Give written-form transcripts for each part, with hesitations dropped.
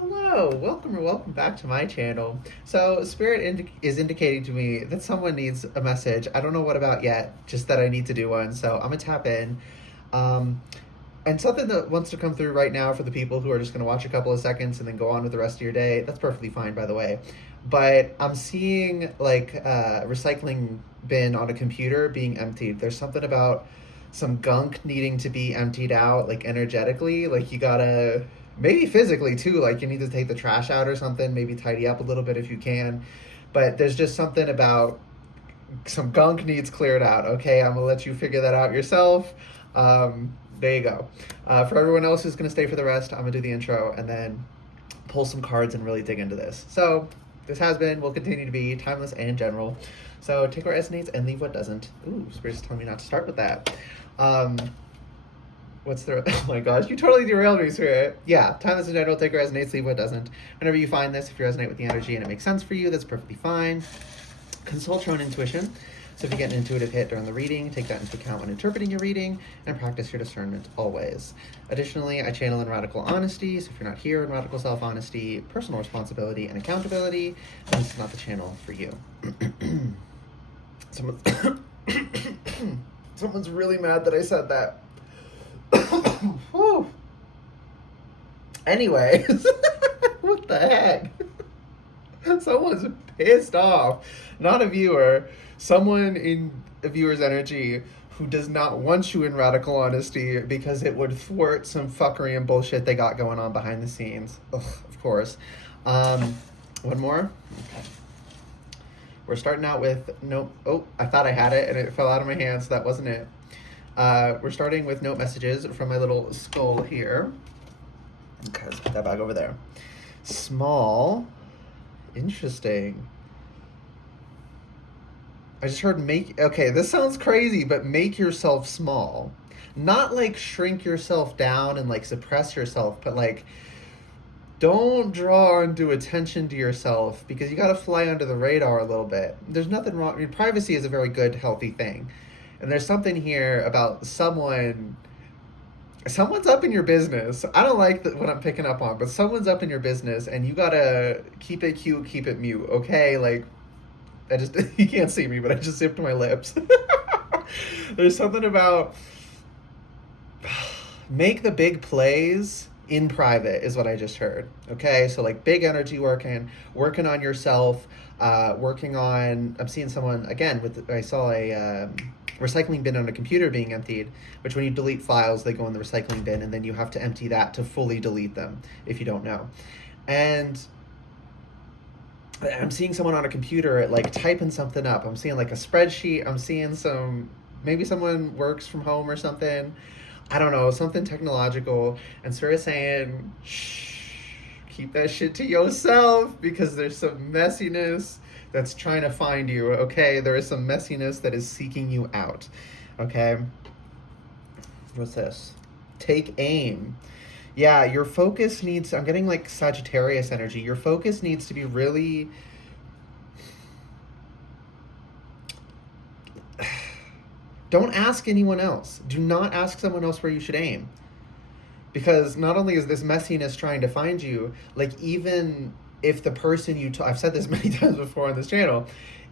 Hello, welcome or welcome back to my channel. So, is indicating to me that someone needs a message. I don't know what about yet, just that I need to do one. So, I'm gonna tap in. Um, and something that wants to come through right now for the people who are just gonna watch a couple of seconds and then go on with the rest of your day, that's perfectly fine, by the way. But I'm seeing like a recycling bin on a computer being emptied. There's something about some gunk needing to be emptied out, like energetically. Like you gotta, maybe physically too, like you need to take the trash out or something, maybe tidy up a little bit if you can. But there's just something about some gunk needs cleared out. Okay, I'm gonna let you figure that out yourself. There you go. For everyone else who's gonna stay for the rest, I'm gonna do the intro and then pull some cards and really dig into this. So this has been, will continue to be timeless and general. So take what resonates and leave what doesn't. Ooh, Spirit's telling me not to start with that. What's the, oh my gosh, you totally derailed me, Spirit. Yeah, timeless in general, take what resonates, leave what doesn't. Whenever you find this, if you resonate with the energy and it makes sense for you, that's perfectly fine. Consult your own intuition. So if you get an intuitive hit during the reading, take that into account when interpreting your reading, and practice your discernment always. Additionally, I channel in radical honesty, so if you're not here in radical self-honesty, personal responsibility, and accountability, then this is not the channel for you. Someone's really mad that I said that. Anyways, what the heck? Someone's pissed off. Not a viewer. Someone in a viewer's energy who does not want you in radical honesty because it would thwart some fuckery and bullshit they got going on behind the scenes. Ugh, of course. One more? Okay. We're starting out with note. Oh, I thought I had it and it fell out of my hands, so that wasn't it. We're starting with note messages from my little skull here. Okay, let's put that back over there. Small. Interesting. I just heard make. Okay, this sounds crazy, but make yourself small. Not like shrink yourself down and like suppress yourself, but like don't draw undue attention to yourself because you got to fly under the radar a little bit. There's nothing wrong. I mean, privacy is a very good, healthy thing. And there's something here about someone's up in your business. I don't like what I'm picking up on, but someone's up in your business and you got to keep it cute, keep it mute. Okay? Like, you can't see me, but I just zipped my lips. There's something about make the big plays in private is what I just heard. Okay, so like big energy working on yourself, working on. I'm seeing someone again with. I saw a recycling bin on a computer being emptied, which when you delete files, they go in the recycling bin, and then you have to empty that to fully delete them if you don't know. And I'm seeing someone on a computer like typing something up. I'm seeing like a spreadsheet. I'm seeing maybe someone works from home or something. I don't know, something technological. And Spirit saying, shh, keep that shit to yourself because there's some messiness that's trying to find you, okay? There is some messiness that is seeking you out, okay? What's this? Take aim. Yeah, your focus needs, I'm getting like Sagittarius energy. Your focus needs to be really don't ask anyone else. Do not ask someone else where you should aim. Because not only is this messiness trying to find you, like even if the person I've said this many times before on this channel,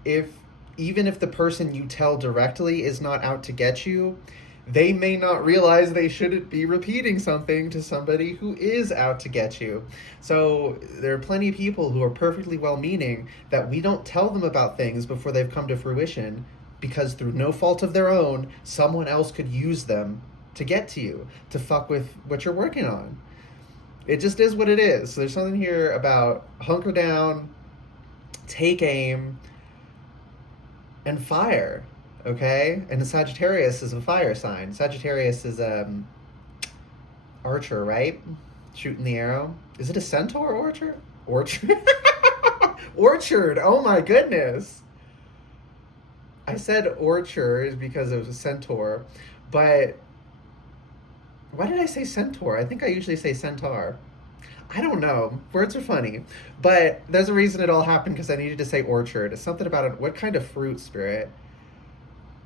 even if the person you tell directly is not out to get you, they may not realize they shouldn't be repeating something to somebody who is out to get you. So there are plenty of people who are perfectly well-meaning that we don't tell them about things before they've come to fruition because through no fault of their own, someone else could use them to get to you, to fuck with what you're working on. It just is what it is. So there's something here about hunker down, take aim, and fire, okay? And the Sagittarius is a fire sign. Sagittarius is archer, right? Shooting the arrow. Is it a centaur orchard? Orchard? Orchard, oh my goodness. I said orchard because it was a centaur, but why did I say centaur? I think I usually say centaur. I don't know. Words are funny. But there's a reason it all happened because I needed to say orchard. It's something about it. What kind of fruit, Spirit?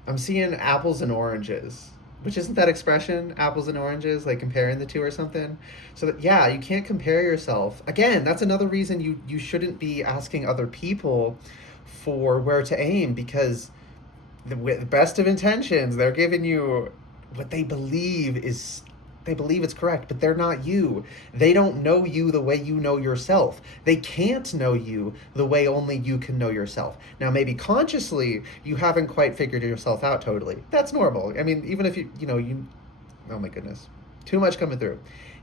I'm seeing apples and oranges. which isn't that expression, apples and oranges, like comparing the two or something. So that, yeah, you can't compare yourself. Again, that's another reason you shouldn't be asking other people for where to aim, because with the best of intentions, they're giving you what they believe it's correct, but they're not you. They don't know you the way you know yourself. They can't know you the way only you can know yourself. Now, maybe consciously, you haven't quite figured yourself out totally. That's normal. I mean, even if oh my goodness, too much coming through.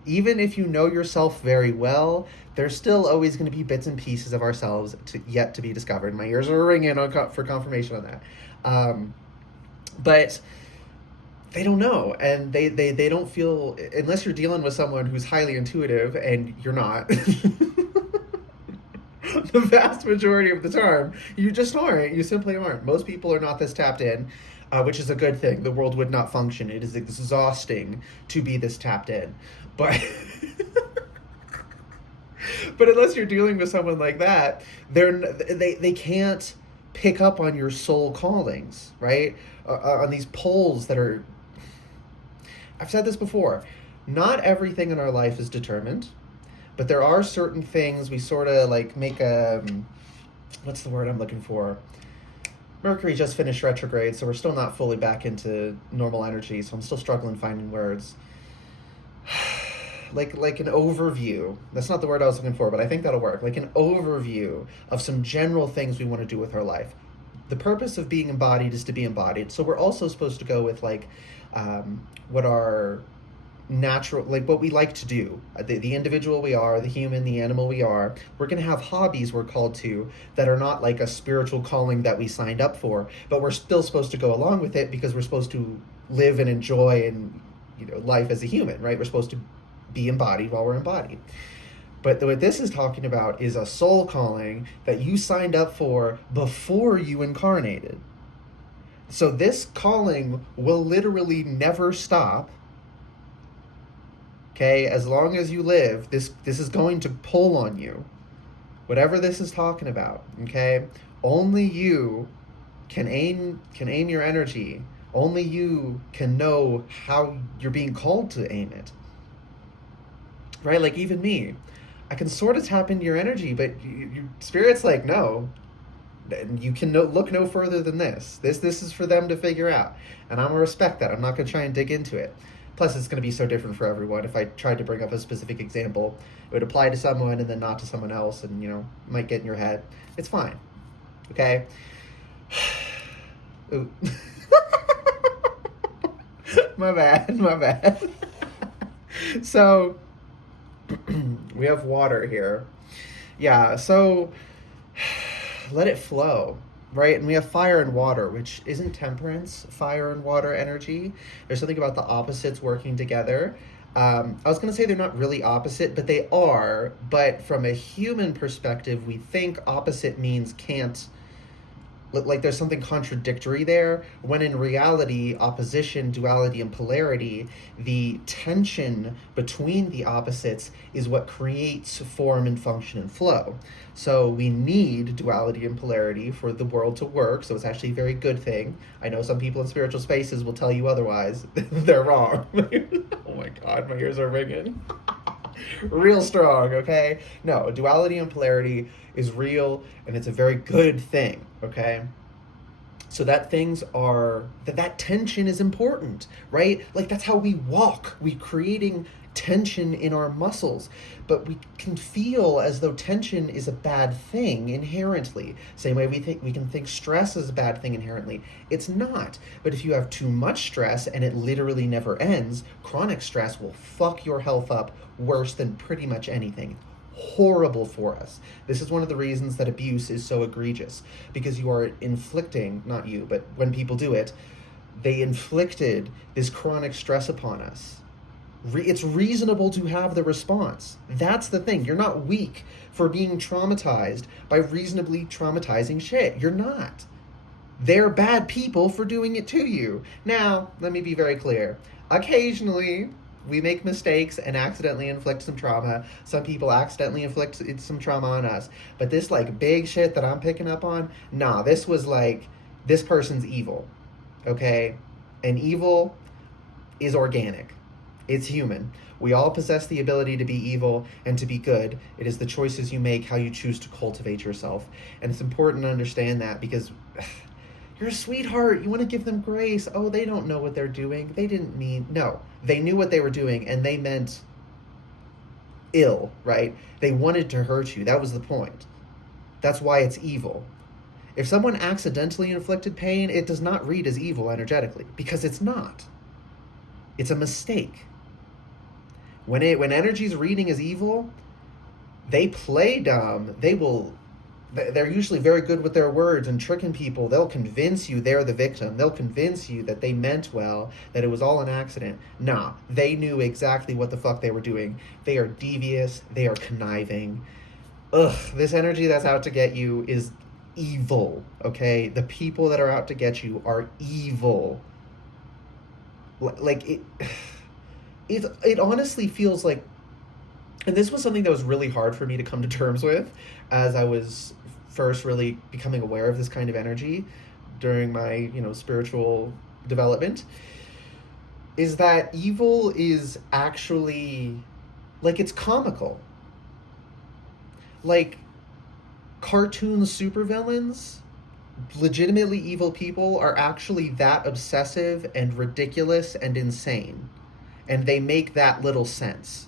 Even if you know yourself very well, there's still always going to be bits and pieces of ourselves yet to be discovered. My ears are ringing for confirmation on that. But they don't know, and they don't feel, unless you're dealing with someone who's highly intuitive, and you're not. The vast majority of the time, you just aren't. You simply aren't. Most people are not this tapped in, which is a good thing. The world would not function. It is exhausting to be this tapped in. But but unless you're dealing with someone like that, they can't pick up on your soul callings, right? On these poles that are... I've said this before. Not everything in our life is determined, but there are certain things we sort of like make a... what's the word I'm looking for? Mercury just finished retrograde, so we're still not fully back into normal energy, so I'm still struggling finding words. Like an overview. That's not the word I was looking for, but I think that'll work. Like an overview of some general things we want to do with our life. The purpose of being embodied is to be embodied. So we're also supposed to go with like what our natural, like what we like to do. The individual we are, the human, the animal we are. We're going to have hobbies we're called to that are not like a spiritual calling that we signed up for, but we're still supposed to go along with it because we're supposed to live and enjoy and life as a human, right? We're supposed to be embodied while we're embodied. But what this is talking about is a soul calling that you signed up for before you incarnated. So this calling will literally never stop. Okay, as long as you live, this is going to pull on you. Whatever this is talking about, okay? Only you can aim your energy. Only you can know how you're being called to aim it. Right? Like even me, I can sort of tap into your energy, but your spirit's like, no, you can look no further than this. This is for them to figure out. And I'm going to respect that. I'm not going to try and dig into it. Plus, it's going to be so different for everyone. If I tried to bring up a specific example, it would apply to someone and then not to someone else, and, might get in your head. It's fine. Okay? Ooh. My bad. So... we have water here. Yeah, so let it flow, right? And we have fire and water, which isn't temperance, fire and water energy. There's something about the opposites working together. I was going to say they're not really opposite, but they are. But from a human perspective, we think opposite means can't. Like there's something contradictory there, when in reality, opposition, duality, and polarity, the tension between the opposites is what creates form and function and flow. So we need duality and polarity for the world to work, so it's actually a very good thing. I know some people in spiritual spaces will tell you otherwise. They're wrong. Oh my God, my ears are ringing. Real strong, okay? No, duality and polarity is real, and it's a very good thing, okay? So that tension is important, right? Like that's how we walk. We're creating tension in our muscles, but we can feel as though tension is a bad thing inherently. Same way we can think stress is a bad thing inherently. It's not. But if you have too much stress and it literally never ends, chronic stress will fuck your health up worse than pretty much anything. Horrible for us. This is one of the reasons that abuse is so egregious, because you are inflicting, not you, but when people do it, they inflicted this chronic stress upon us. It's reasonable to have the response. That's the thing. You're not weak for being traumatized by reasonably traumatizing shit. You're not. They're bad people for doing it to you. Now, let me be very clear. Occasionally, we make mistakes and accidentally inflict some trauma. Some people accidentally inflict some trauma on us. But this like big shit that I'm picking up on, this was like, this person's evil. Okay? And evil is organic. It's human. We all possess the ability to be evil and to be good. It is the choices you make, how you choose to cultivate yourself. And it's important to understand that because you're a sweetheart. You want to give them grace. Oh, they don't know what they're doing. They didn't mean. No, they knew what they were doing and they meant ill, right? They wanted to hurt you. That was the point. That's why it's evil. If someone accidentally inflicted pain, it does not read as evil energetically because it's not. It's a mistake. When energy's reading as evil, they play dumb. They're usually very good with their words and tricking people. They'll convince you they're the victim. They'll convince you that they meant well, that it was all an accident. Nah, they knew exactly what the fuck they were doing. They are devious. They are conniving. Ugh, this energy that's out to get you is evil, okay? The people that are out to get you are evil. Like, it honestly feels like, and this was something that was really hard for me to come to terms with as I was first really becoming aware of this kind of energy during my, spiritual development, is that evil is actually, like, it's comical. Like, cartoon supervillains, legitimately evil people, are actually that obsessive and ridiculous and insane. And they make that little sense.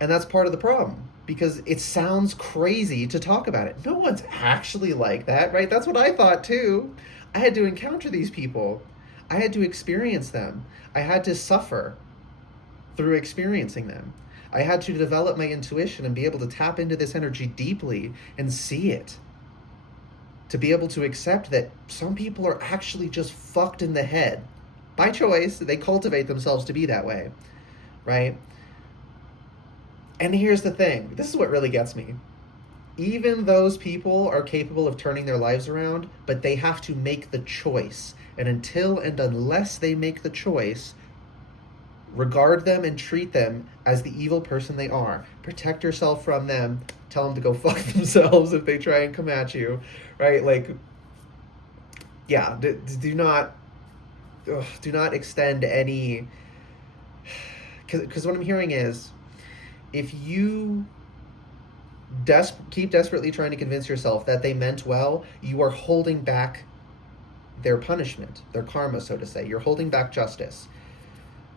And that's part of the problem, because it sounds crazy to talk about it. No one's actually like that, right? That's what I thought too. I had to encounter these people. I had to experience them. I had to suffer through experiencing them. I had to develop my intuition and be able to tap into this energy deeply and see it. To be able to accept that some people are actually just fucked in the head. By choice, they cultivate themselves to be that way, right? And here's the thing. This is what really gets me. Even those people are capable of turning their lives around, but they have to make the choice. And until and unless they make the choice, regard them and treat them as the evil person they are. Protect yourself from them. Tell them to go fuck themselves if they try and come at you, right? Like, yeah, do not extend any, because what I'm hearing is, if you keep desperately trying to convince yourself that they meant well, you are holding back their punishment, their karma, so to say. You're holding back justice.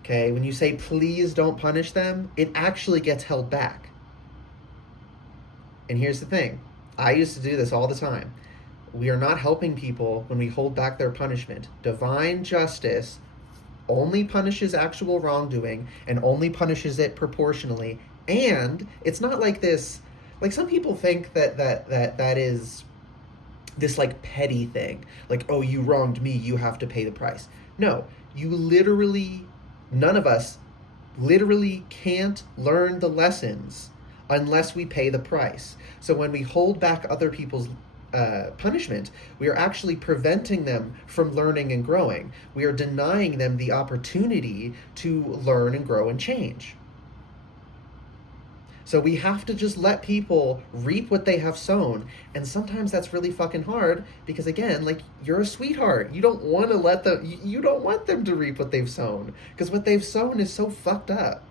Okay, when you say, please don't punish them, it actually gets held back. And here's the thing. I used to do this all the time. We are not helping people when we hold back their punishment. Divine justice only punishes actual wrongdoing and only punishes it proportionally. And it's not like this, like some people think that is this like petty thing. Like, oh, you wronged me, you have to pay the price. No, none of us literally can't learn the lessons unless we pay the price. So when we hold back other people's punishment, we are actually preventing them from learning and growing. We are denying them the opportunity to learn and grow and change. So we have to just let people reap what they have sown. And sometimes that's really fucking hard because, again, like, you're a sweetheart. You don't want to let them, you don't want them to reap what they've sown because what they've sown is so fucked up.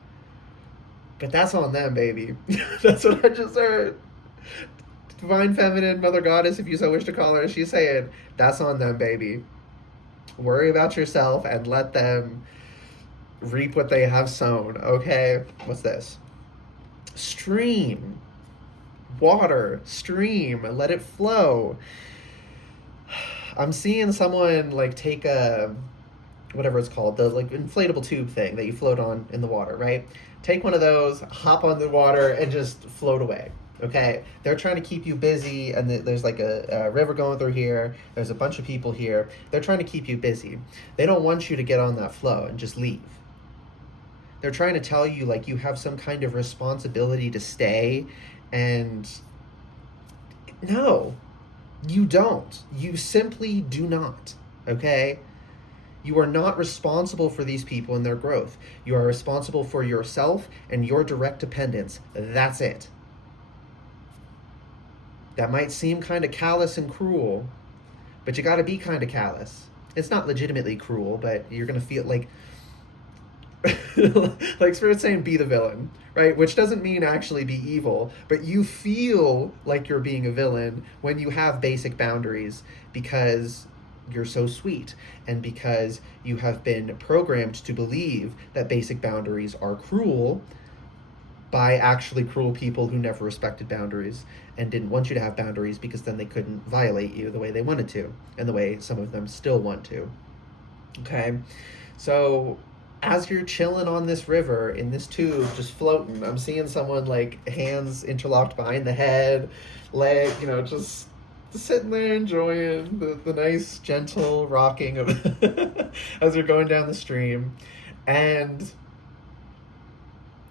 But that's on them, baby. That's what I just heard. Divine Feminine, Mother Goddess, if you so wish to call her, she's saying, that's on them, baby. Worry about yourself and let them reap what they have sown, okay? What's this? Stream. Water. Stream. Let it flow. I'm seeing someone, like, take a, whatever it's called, the, like, inflatable tube thing that you float on in the water, right? Take one of those, hop on the water, and just float away. Okay, they're trying to keep you busy, and there's like a river going through here. There's a bunch of people here. They're trying to keep you busy. They don't want you to get on that flow and just leave. They're trying to tell you, like, you have some kind of responsibility to stay, and no, you don't. You simply do not, okay? You are not responsible for these people and their growth. You are responsible for yourself and your direct dependence. That's it. That might seem kind of callous and cruel, but you got to be kind of callous. It's not legitimately cruel, but you're gonna feel like like Spirit's saying be the villain, right? Which doesn't mean actually be evil, but you feel like you're being a villain when you have basic boundaries because you're so sweet and because you have been programmed to believe that basic boundaries are cruel by actually cruel people who never respected boundaries and didn't want you to have boundaries because then they couldn't violate you the way they wanted to and the way some of them still want to. Okay? So as you're chilling on this river in this tube, just floating, I'm seeing someone like hands interlocked behind the head, leg, just sitting there enjoying the nice, gentle rocking of as they're going down the stream, and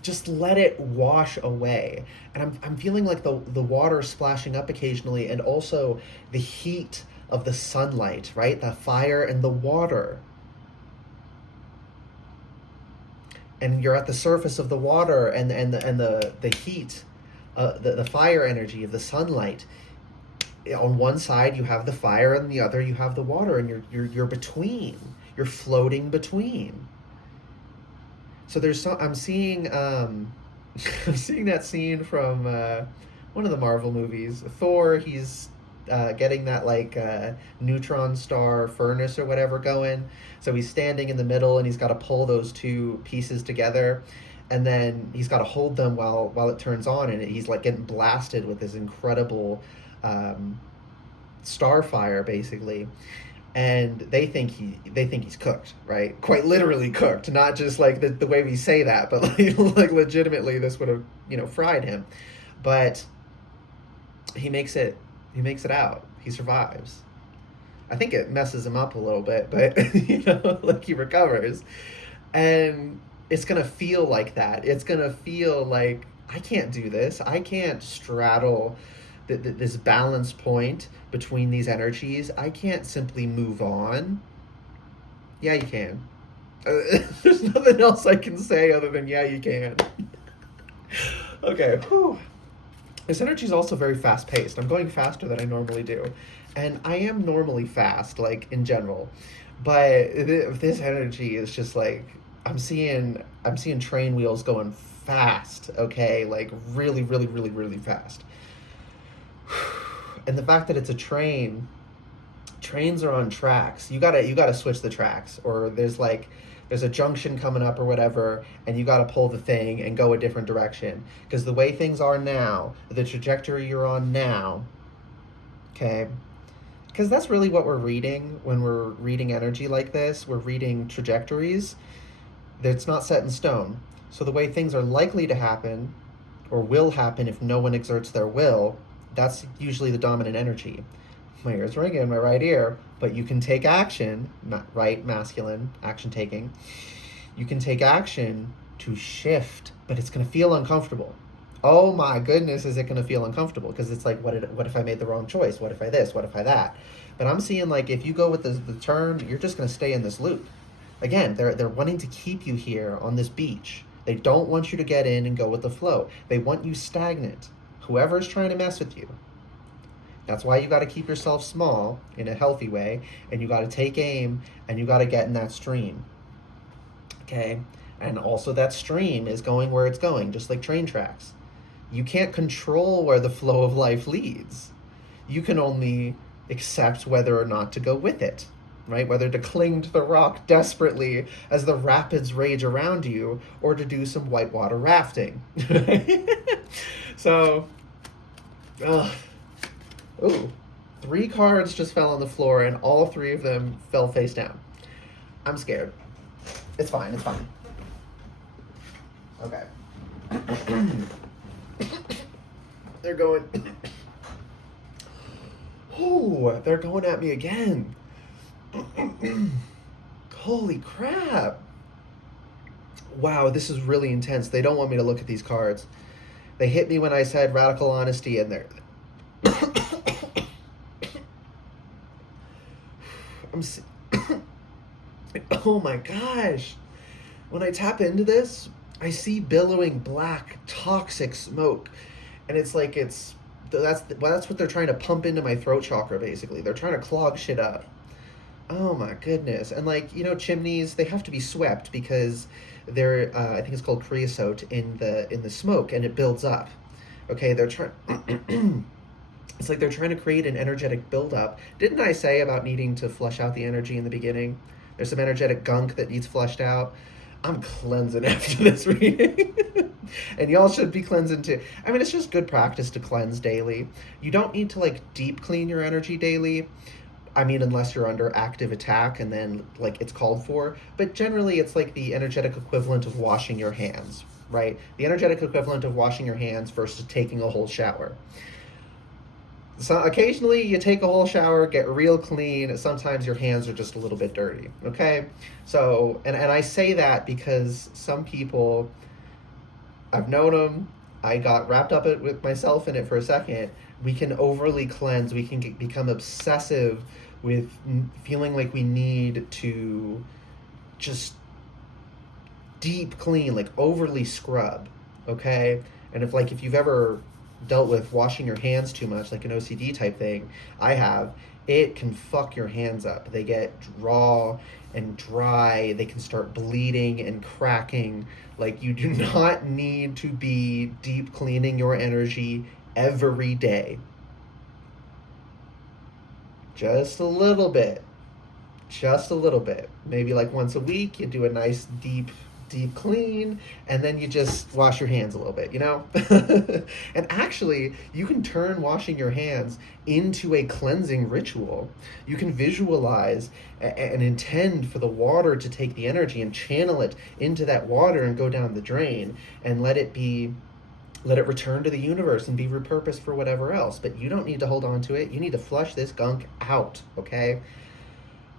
just let it wash away. And I'm feeling like the water splashing up occasionally, and also the heat of the sunlight, right? The fire and the water. And you're at the surface of the water, and the heat, the fire energy of the sunlight. On one side you have the fire, and the other you have the water, and you're between. You're floating between. So I'm seeing I'm seeing that scene from one of the Marvel movies. Thor, he's getting that like neutron star furnace or whatever going. So he's standing in the middle, and he's got to pull those two pieces together, and then he's got to hold them while it turns on, and he's like getting blasted with this incredible star fire basically. And they think he's cooked, right? Quite literally cooked, not just like the way we say that, but like legitimately this would have fried him. But he makes it out. He survives. I think it messes him up a little bit, but like he recovers. And it's gonna feel like that. It's gonna feel like I can't do this. I can't straddle this balance point between these energies. I can't simply move on. Yeah, you can. There's nothing else I can say other than yeah, you can. Okay. Whew. This energy is also very fast paced. I'm going faster than I normally do, and I am normally fast, like in general, but this energy is just like I'm seeing train wheels going fast. Okay, like really, really, really, really fast. And the fact that it's a trains are on tracks. You gotta switch the tracks, or there's a junction coming up or whatever, and you gotta pull the thing and go a different direction. Because the way things are now, the trajectory you're on now, okay? Because that's really what we're reading when we're reading energy like this. We're reading trajectories. That's not set in stone. So the way things are likely to happen, or will happen if no one exerts their will, that's usually the dominant energy. My ear's ringing in my right ear, but you can take action, right? Masculine, action taking. You can take action to shift, but it's going to feel uncomfortable. Oh my goodness, is it going to feel uncomfortable? Because it's like, what if I made the wrong choice? What if I this? What if I that? But I'm seeing like if you go with the turn, you're just going to stay in this loop. Again, they're wanting to keep you here on this beach. They don't want you to get in and go with the flow. They want you stagnant. Whoever's trying to mess with you. That's why you got to keep yourself small in a healthy way, and you got to take aim, and you got to get in that stream. Okay? And also that stream is going where it's going, just like train tracks. You can't control where the flow of life leads. You can only accept whether or not to go with it, right? Whether to cling to the rock desperately as the rapids rage around you, or to do some whitewater rafting. So, ooh, 3 cards just fell on the floor, and all 3 of them fell face down. I'm scared. It's fine. Okay. They're going. Oh, they're going at me again. Holy crap. Wow, this is really intense. They don't want me to look at these cards. They hit me when I said radical honesty, and they're... Oh my gosh. When I tap into this, I see billowing black, toxic smoke. And it's like that's what they're trying to pump into my throat chakra, basically. They're trying to clog shit up. Oh my goodness. And like, chimneys, they have to be swept because they're I think it's called creosote in the smoke, and it builds up. Okay, they're trying it's like they're trying to create an energetic buildup. Didn't I say about needing to flush out the energy in the beginning? There's some energetic gunk that needs flushed out. I'm cleansing after this reading. And y'all should be cleansing too. I mean, it's just good practice to cleanse daily. You don't need to like deep clean your energy daily. I mean, unless you're under active attack and then like it's called for. But generally, it's like the energetic equivalent of washing your hands, right? The energetic equivalent of washing your hands versus taking a whole shower. So occasionally you take a whole shower, get real clean. Sometimes your hands are just a little bit dirty. Okay, so and I say that because some people, I've known them. I got wrapped up with myself in it for a second. We can overly cleanse. We can become obsessive with feeling like we need to just deep clean, like overly scrub. Okay, and if you've ever dealt with washing your hands too much, like an OCD type thing, I have, it can fuck your hands up. They get raw and dry. They can start bleeding and cracking. Like, you do not need to be deep cleaning your energy every day. Just a little bit. Just a little bit. Maybe like once a week, you do a nice deep clean, and then you just wash your hands a little bit, And actually, you can turn washing your hands into a cleansing ritual. You can visualize and intend for the water to take the energy and channel it into that water and go down the drain, and let it return to the universe and be repurposed for whatever else. But you don't need to hold on to it. You need to flush this gunk out, okay?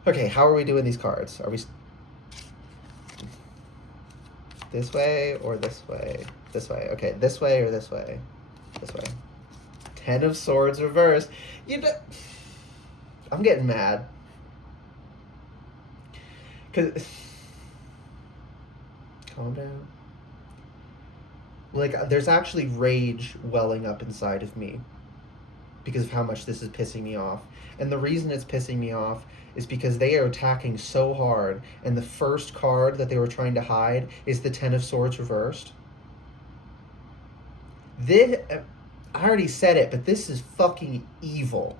Okay, how are we doing these cards? Are we this way or this way? This way. Okay, this way or this way? This way. 10 of Swords reversed. I'm getting mad. Calm down. Like, there's actually rage welling up inside of me because of how much this is pissing me off. And the reason it's pissing me off is because they are attacking so hard, and the first card that they were trying to hide is the 10 of Swords reversed. I already said it, but this is fucking evil.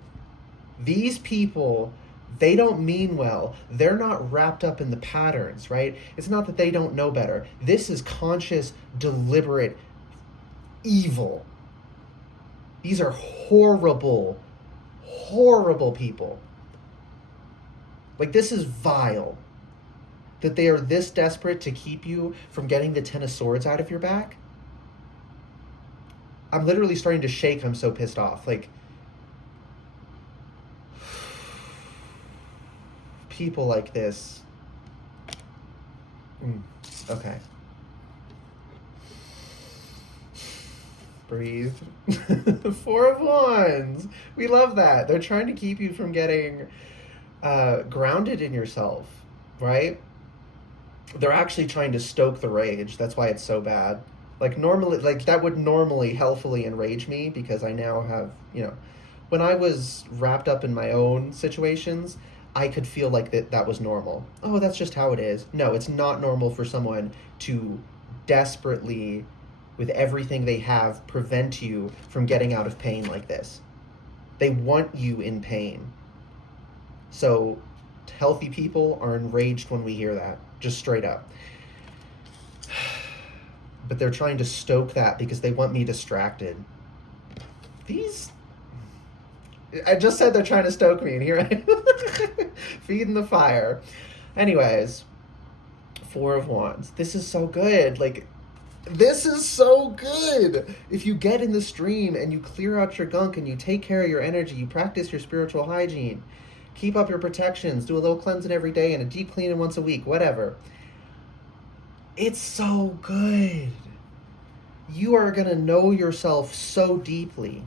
These people, they don't mean well. They're not wrapped up in the patterns, right? It's not that they don't know better. This is conscious, deliberate evil. These are horrible, horrible people. Like, this is vile. That they are this desperate to keep you from getting the 10 of Swords out of your back. I'm literally starting to shake. I'm so pissed off. Like, people like this. Okay. Breathe. 4 of Wands. We love that. They're trying to keep you from getting grounded in yourself, right? They're actually trying to stoke the rage. That's why it's so bad. Like, normally, like, that would normally healthfully enrage me because I now have, when I was wrapped up in my own situations, I could feel like that was normal. Oh, that's just how it is. No, it's not normal for someone to desperately, with everything they have, prevent you from getting out of pain like this. They want you in pain. So healthy people are enraged when we hear that, just straight up. But they're trying to stoke that because they want me distracted. I just said they're trying to stoke me, and here I am feeding the fire. Anyways, 4 of Wands. This is so good. Like, this is so good. If you get in the stream and you clear out your gunk and you take care of your energy, you practice your spiritual hygiene, keep up your protections, do a little cleansing every day and a deep cleaning once a week, whatever. It's so good. You are going to know yourself so deeply.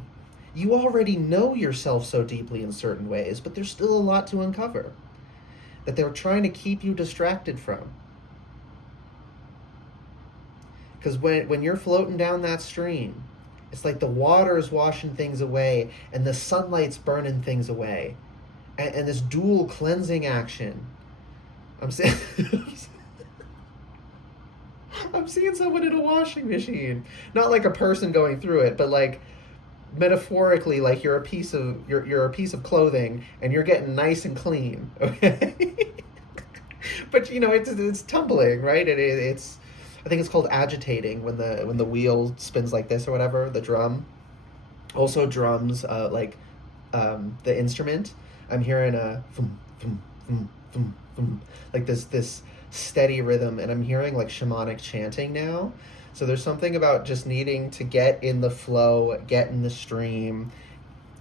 You already know yourself so deeply in certain ways, but there's still a lot to uncover that they're trying to keep you distracted from. Because when you're floating down that stream, it's like the water is washing things away and the sunlight's burning things away. and this dual cleansing action. I'm saying. I'm seeing someone in a washing machine. Not like a person going through it, but like metaphorically, like you're a piece of clothing and you're getting nice and clean. Okay. But it's tumbling, right? It's I think it's called agitating when the wheel spins like this or whatever. The drum. Also drums, the instrument. I'm hearing a thum, thum, thum, thum, thum, like this steady rhythm, and I'm hearing like shamanic chanting now. So there's something about just needing to get in the flow, get in the stream,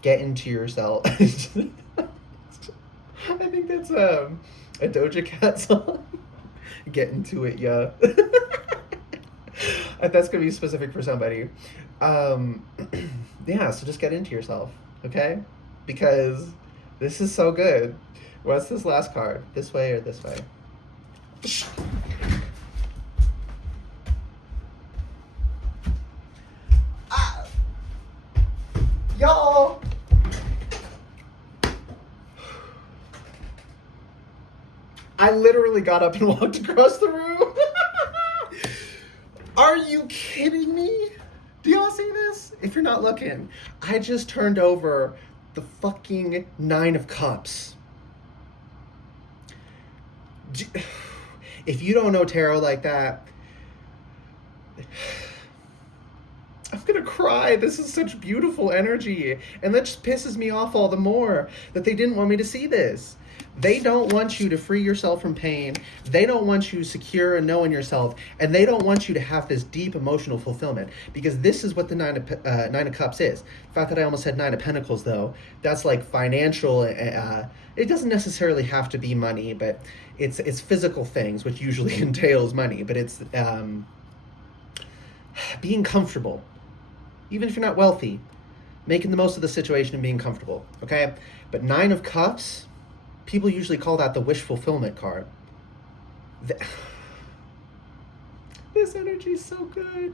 get into yourself. I think that's a Doja Cat song. Get into it, yeah. That's gonna be specific for somebody. Um, yeah, so just get into yourself, okay? Because this is so good. What's this last card? This way or this way? Ah! Y'all! I literally got up and walked across the room. Are you kidding me? Do y'all see this? If you're not looking, I just turned over the fucking Nine of Cups. If you don't know tarot like that, I'm gonna cry. This is such beautiful energy. And that just pisses me off all the more that they didn't want me to see this. They don't want you to free yourself from pain. They don't want you secure and knowing yourself. And they don't want you to have this deep emotional fulfillment. Because this is what the Nine of Cups is. The fact that I almost said Nine of Pentacles, though, that's like financial. It doesn't necessarily have to be money, but it's physical things, which usually entails money. But it's being comfortable. Even if you're not wealthy, making the most of the situation and being comfortable, okay? But Nine of Cups, people usually call that the wish fulfillment card. This energy is so good.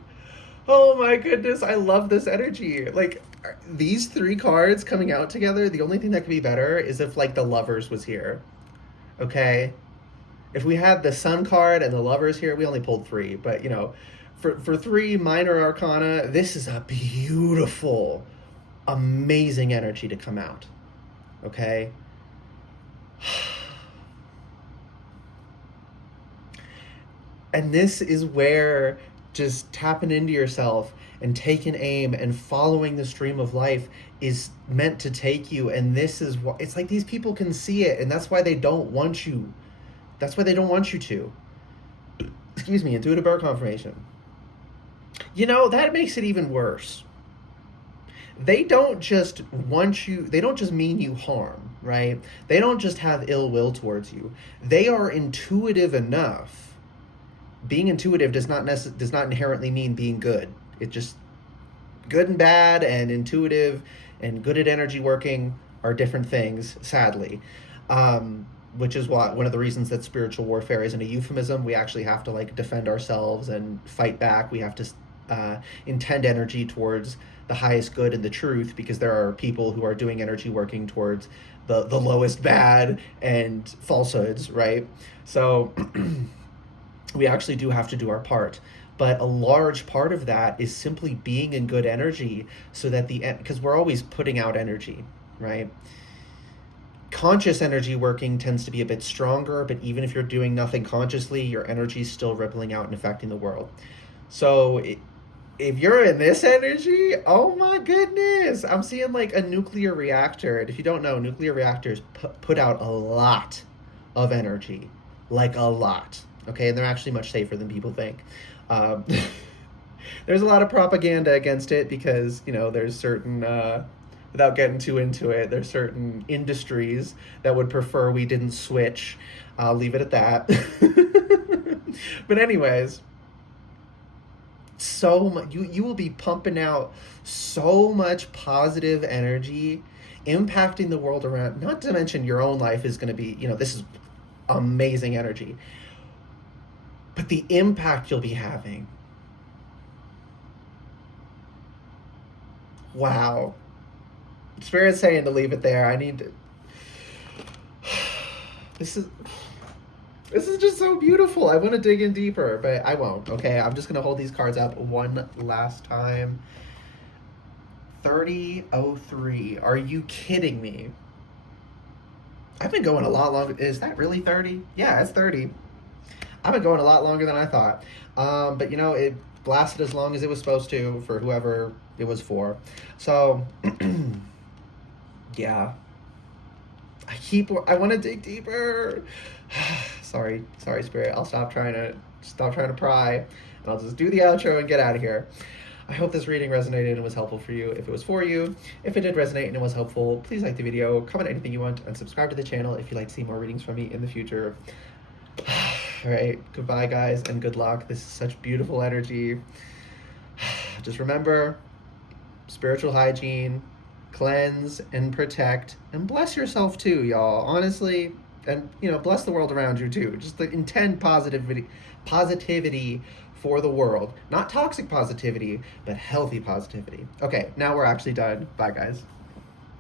Oh my goodness, I love this energy. Like, these three cards coming out together, the only thing that could be better is if, like, the Lovers was here, okay? If we had the Sun card and the Lovers here, we only pulled three, but, for three minor arcana, this is a beautiful, amazing energy to come out. Okay? And this is where just tapping into yourself and taking aim and following the stream of life is meant to take you. And this is what it's like. These people can see it, and that's why they don't want you. That's why they don't want you to. Excuse me, intuitive birth confirmation. That makes it even worse. They don't just want you, they don't just mean you harm, right? They don't just have ill will towards you. They are intuitive enough. Being intuitive does not inherently mean being good. It just, good and bad and intuitive and good at energy working are different things, sadly. Which is one of the reasons that spiritual warfare isn't a euphemism. We actually have to defend ourselves and fight back. We have to intend energy towards the highest good and the truth, because there are people who are doing energy working towards the lowest bad and falsehoods, right? So we actually do have to do our part. But a large part of that is simply being in good energy so that because we're always putting out energy, right? Conscious energy working tends to be a bit stronger, but even if you're doing nothing consciously, your energy is still rippling out and affecting the world. So if you're in this energy, oh my goodness, I'm seeing like a nuclear reactor. And if you don't know, nuclear reactors put out a lot of energy, like a lot. Okay, and they're actually much safer than people think. There's a lot of propaganda against it because, there's certain, without getting too into it, there's certain industries that would prefer we didn't switch. I'll leave it at that. But anyways, so much, you will be pumping out so much positive energy, impacting the world around, not to mention your own life is going to be, this is amazing energy. But the impact you'll be having. Wow. Spirit's saying to leave it there. I need to. This is this is just so beautiful. I want to dig in deeper, but I won't. Okay, I'm just gonna hold these cards up one last time. 3003. Are you kidding me? I've been going a lot longer. Is that really 30? Yeah, it's 30. I've been going a lot longer than I thought. But it lasted as long as it was supposed to for whoever it was for. So, yeah. I want to dig deeper. Sorry, Spirit. I'll stop trying to pry, and I'll just do the outro and get out of here. I hope this reading resonated and was helpful for you. If it was for you, if it did resonate and it was helpful, please like the video, comment anything you want, and subscribe to the channel if you'd like to see more readings from me in the future. All right, goodbye, guys, and good luck. This is such beautiful energy. Just remember, spiritual hygiene, cleanse and protect, and bless yourself too, y'all. Honestly, and bless the world around you too. Just intend positivity for the world. Not toxic positivity, but healthy positivity. Okay, now we're actually done. Bye, guys.